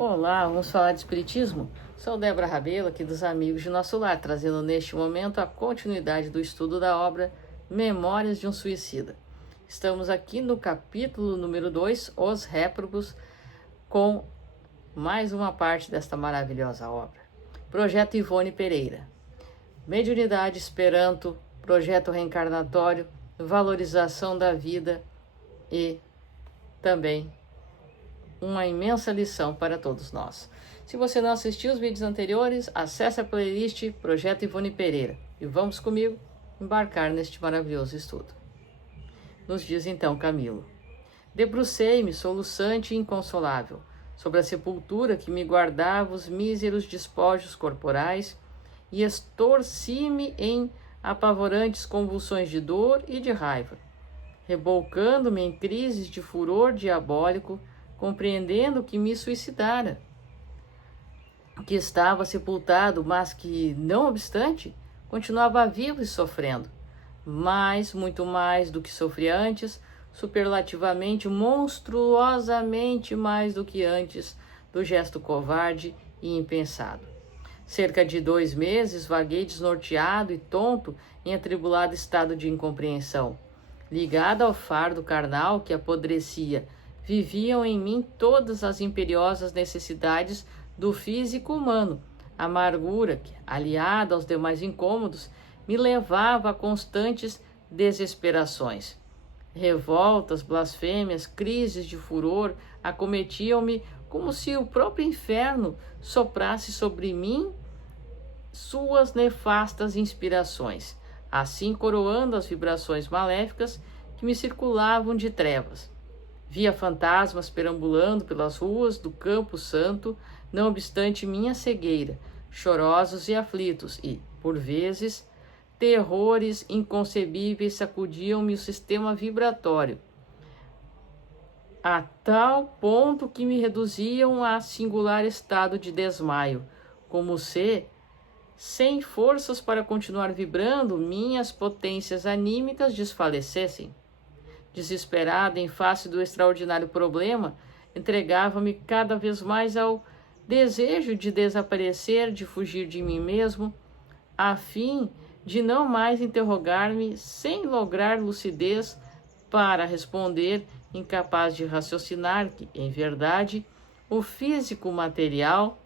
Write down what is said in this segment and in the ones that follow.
Olá, vamos falar de Espiritismo? Sou Débora Rabelo, aqui dos Amigos de Nosso Lar, trazendo neste momento a continuidade do estudo da obra Memórias de um Suicida. Estamos aqui no capítulo número 2, Os Réprobos, com mais uma parte desta maravilhosa obra. Projeto Ivone Pereira. Mediunidade, Esperanto, projeto reencarnatório, valorização da vida e também uma imensa lição para todos nós. Se você não assistiu os vídeos anteriores, acesse a playlist Projeto Ivone Pereira e vamos comigo embarcar neste maravilhoso estudo. Nos diz então Camilo: debrucei-me soluçante e inconsolável sobre a sepultura que me guardava os míseros despojos corporais e estorci-me em apavorantes convulsões de dor e de raiva, rebolcando-me em crises de furor diabólico, compreendendo que me suicidara, que estava sepultado, mas que, não obstante, continuava vivo e sofrendo, mas muito mais do que sofria antes, superlativamente, monstruosamente mais do que antes do gesto covarde e impensado. Cerca de 2 meses vaguei desnorteado e tonto em atribulado estado de incompreensão. Ligado ao fardo carnal que apodrecia, viviam em mim todas as imperiosas necessidades do físico humano. A amargura que, aliada aos demais incômodos, me levava a constantes desesperações. Revoltas, blasfêmias, crises de furor acometiam-me como se o próprio inferno soprasse sobre mim suas nefastas inspirações, assim coroando as vibrações maléficas que me circulavam de trevas. Via fantasmas perambulando pelas ruas do Campo Santo, não obstante minha cegueira, chorosos e aflitos, e, por vezes, terrores inconcebíveis sacudiam-me o sistema vibratório, a tal ponto que me reduziam a singular estado de desmaio, como se, sem forças para continuar vibrando, minhas potências anímicas desfalecessem. Desesperada em face do extraordinário problema, entregava-me cada vez mais ao desejo de desaparecer, de fugir de mim mesmo, a fim de não mais interrogar-me sem lograr lucidez para responder, incapaz de raciocinar que, em verdade, o físico material,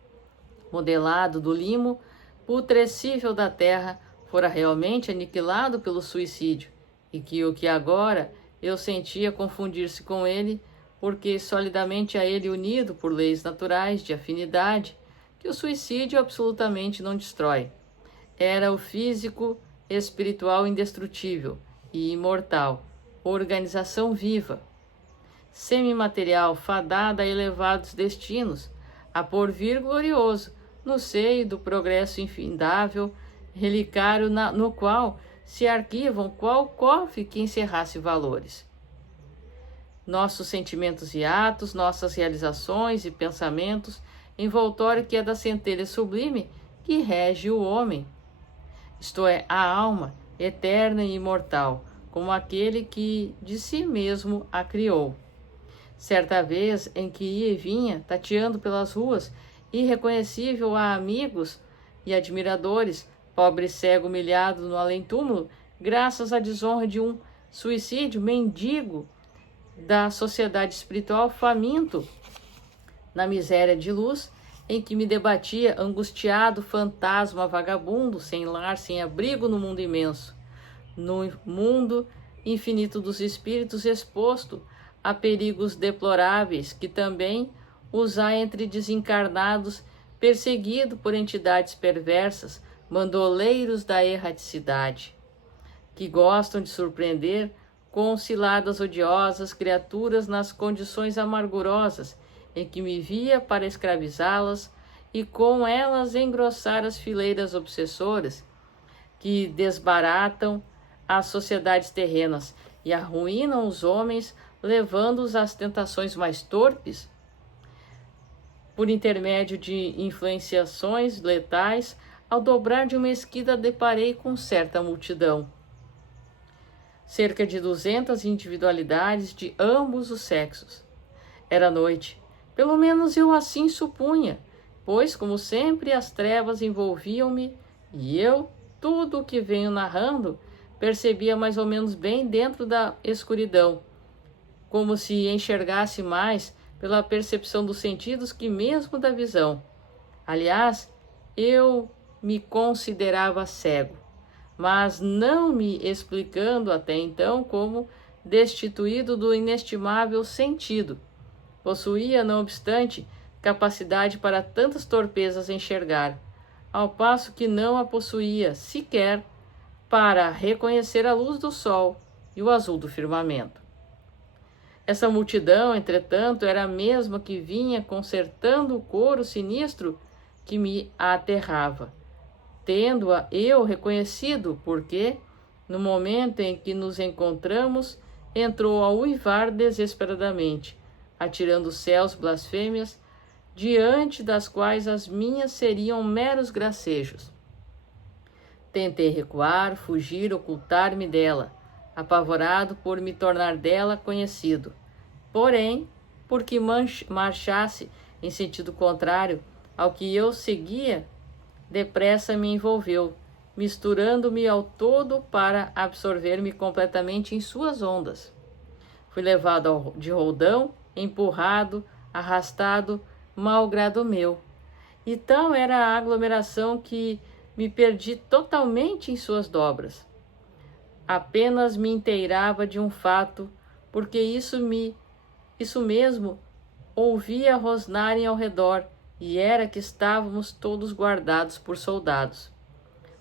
modelado do limo putrescível da terra, fora realmente aniquilado pelo suicídio, e que o que agora eu sentia confundir-se com ele, porque solidamente a ele unido por leis naturais de afinidade, que o suicídio absolutamente não destrói. Era o físico espiritual indestrutível e imortal, organização viva, semimaterial, fadada a elevados destinos, a porvir glorioso, no seio do progresso infindável, relicário no qual se arquivam qual cofre que encerrasse valores. Nossos sentimentos e atos, nossas realizações e pensamentos, envoltório que é da centelha sublime que rege o homem, isto é, a alma, eterna e imortal, como aquele que de si mesmo a criou. Certa vez em que ia e vinha, tateando pelas ruas, irreconhecível a amigos e admiradores, pobre cego humilhado no além-túmulo, graças à desonra de um suicídio mendigo da sociedade espiritual faminto, na miséria de luz, em que me debatia angustiado fantasma vagabundo, sem lar, sem abrigo no mundo imenso, no mundo infinito dos espíritos exposto a perigos deploráveis, que também os há entre desencarnados, perseguido por entidades perversas, mandoleiros da erraticidade, que gostam de surpreender com ciladas odiosas criaturas nas condições amargurosas em que me via para escravizá-las e com elas engrossar as fileiras obsessoras que desbaratam as sociedades terrenas e arruinam os homens, levando-os às tentações mais torpes, por intermédio de influenciações letais. Ao dobrar de uma esquina deparei com certa multidão, cerca de 200 individualidades de ambos os sexos. Era noite, Pelo menos eu assim supunha, pois, como sempre, as trevas envolviam-me e eu, tudo o que venho narrando, percebia mais ou menos bem dentro da escuridão, como se enxergasse mais pela percepção dos sentidos que mesmo da visão. Aliás, eu me considerava cego, mas não me explicando até então como destituído do inestimável sentido. Possuía, não obstante, capacidade para tantas torpezas enxergar, ao passo que não a possuía sequer para reconhecer a luz do sol e o azul do firmamento. Essa multidão, entretanto, era a mesma que vinha concertando o coro sinistro que me aterrava, tendo-a eu reconhecido, porque, no momento em que nos encontramos, entrou a uivar desesperadamente, atirando céus blasfêmias, diante das quais as minhas seriam meros gracejos. Tentei recuar, fugir, ocultar-me dela, apavorado por me tornar dela conhecido. Porém, porque marchasse em sentido contrário ao que eu seguia, depressa me envolveu, misturando-me ao todo para absorver-me completamente em suas ondas. Fui levado de roldão, empurrado, arrastado, mau grado meu. E tal era a aglomeração que me perdi totalmente em suas dobras. Apenas me inteirava de um fato, porque isso mesmo ouvia rosnarem ao redor, e era que estávamos todos guardados por soldados,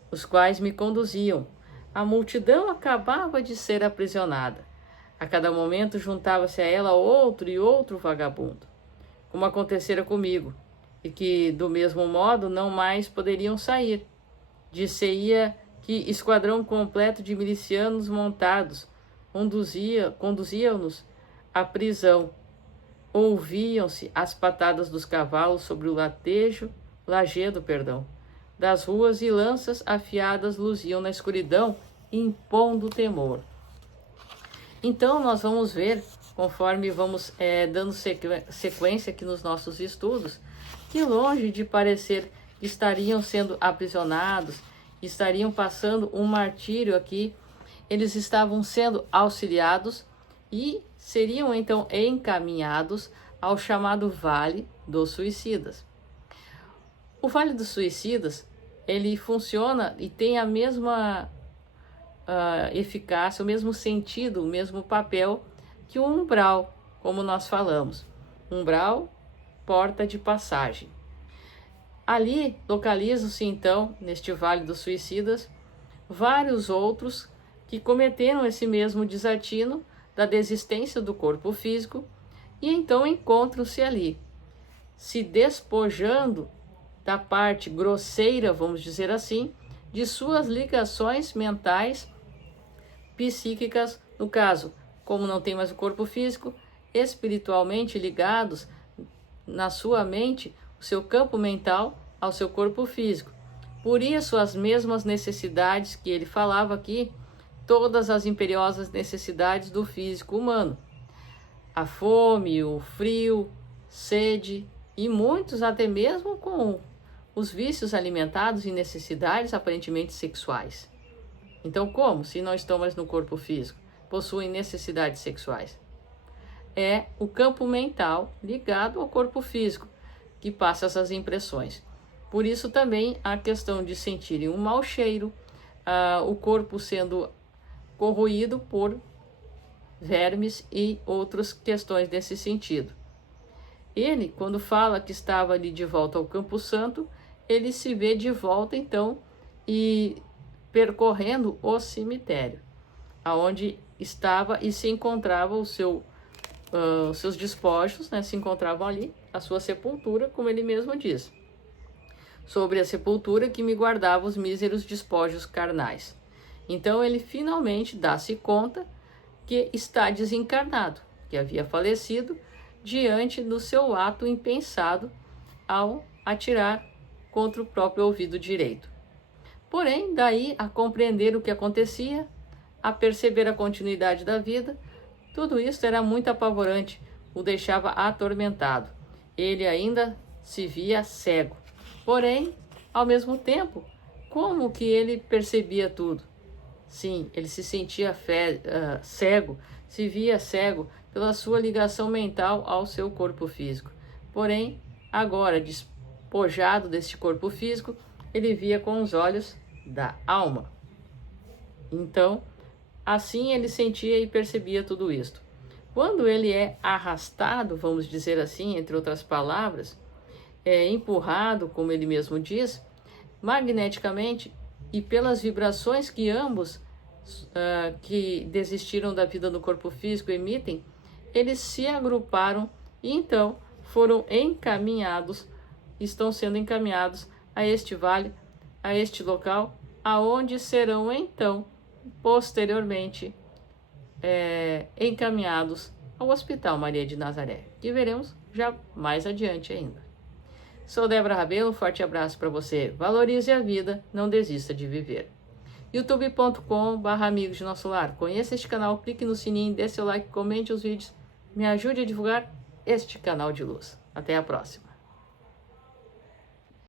os quais me conduziam. A multidão acabava de ser aprisionada. A cada momento juntava-se a ela outro e outro vagabundo, como acontecera comigo, e que, do mesmo modo, não mais poderiam sair. Dir-se-ia que esquadrão completo de milicianos montados conduziam-nos à prisão. Ouviam-se as patadas dos cavalos sobre o lajedo das ruas, e lanças afiadas luziam na escuridão, impondo temor. Então, nós vamos ver, conforme vamos dando sequência aqui nos nossos estudos, que longe de parecer que estariam sendo aprisionados, estariam passando um martírio aqui, eles estavam sendo auxiliados e seriam então encaminhados ao chamado Vale dos Suicidas. O Vale dos Suicidas, ele funciona e tem a mesma eficácia, o mesmo sentido, o mesmo papel que o umbral, como nós falamos. Umbral, porta de passagem. Ali localizam-se então, neste Vale dos Suicidas, vários outros que cometeram esse mesmo desatino da desistência do corpo físico e então encontram-se ali, se despojando da parte grosseira, vamos dizer assim, de suas ligações mentais, psíquicas, no caso, como não tem mais o corpo físico, espiritualmente ligados na sua mente, o seu campo mental ao seu corpo físico. Por isso, as mesmas necessidades que ele falava aqui, todas as imperiosas necessidades do físico humano. A fome, o frio, sede e muitos até mesmo com os vícios alimentados e necessidades aparentemente sexuais. Então, como, se não estão mais no corpo físico, possuem necessidades sexuais? É o campo mental ligado ao corpo físico que passa essas impressões. Por isso também a questão de sentirem um mau cheiro, o corpo sendo corroído por vermes e outras questões desse sentido. Ele, quando fala que estava ali de volta ao Campo Santo, ele se vê de volta então e percorrendo o cemitério, aonde estava e se encontrava os seus despojos, né, se encontravam ali, a sua sepultura, como ele mesmo diz. Sobre a sepultura que me guardava os míseros despojos carnais. Então ele finalmente dá-se conta que está desencarnado, que havia falecido diante do seu ato impensado ao atirar contra o próprio ouvido direito. Porém, daí a compreender o que acontecia, a perceber a continuidade da vida, tudo isso era muito apavorante, o deixava atormentado. ele ainda se via cego. Porém, ao mesmo tempo, como que ele percebia tudo? Sim, ele se sentia cego, se via cego pela sua ligação mental ao seu corpo físico. Porém, agora, despojado deste corpo físico, ele via com os olhos da alma. Então, assim ele sentia e percebia tudo isto. Quando ele é arrastado, vamos dizer assim, entre outras palavras, é empurrado, como ele mesmo diz, magneticamente e pelas vibrações que ambos que desistiram da vida no corpo físico emitem, eles se agruparam e então foram encaminhados, estão sendo encaminhados a este vale, a este local, aonde serão então posteriormente encaminhados ao Hospital Maria de Nazaré, que veremos já mais adiante ainda. Sou Débora Rabelo, um forte abraço para você. Valorize a vida, não desista de viver. youtube.com/amigos de nosso lar. Conheça este canal, clique no sininho, dê seu like, comente os vídeos, me ajude a divulgar este canal de luz. Até a próxima.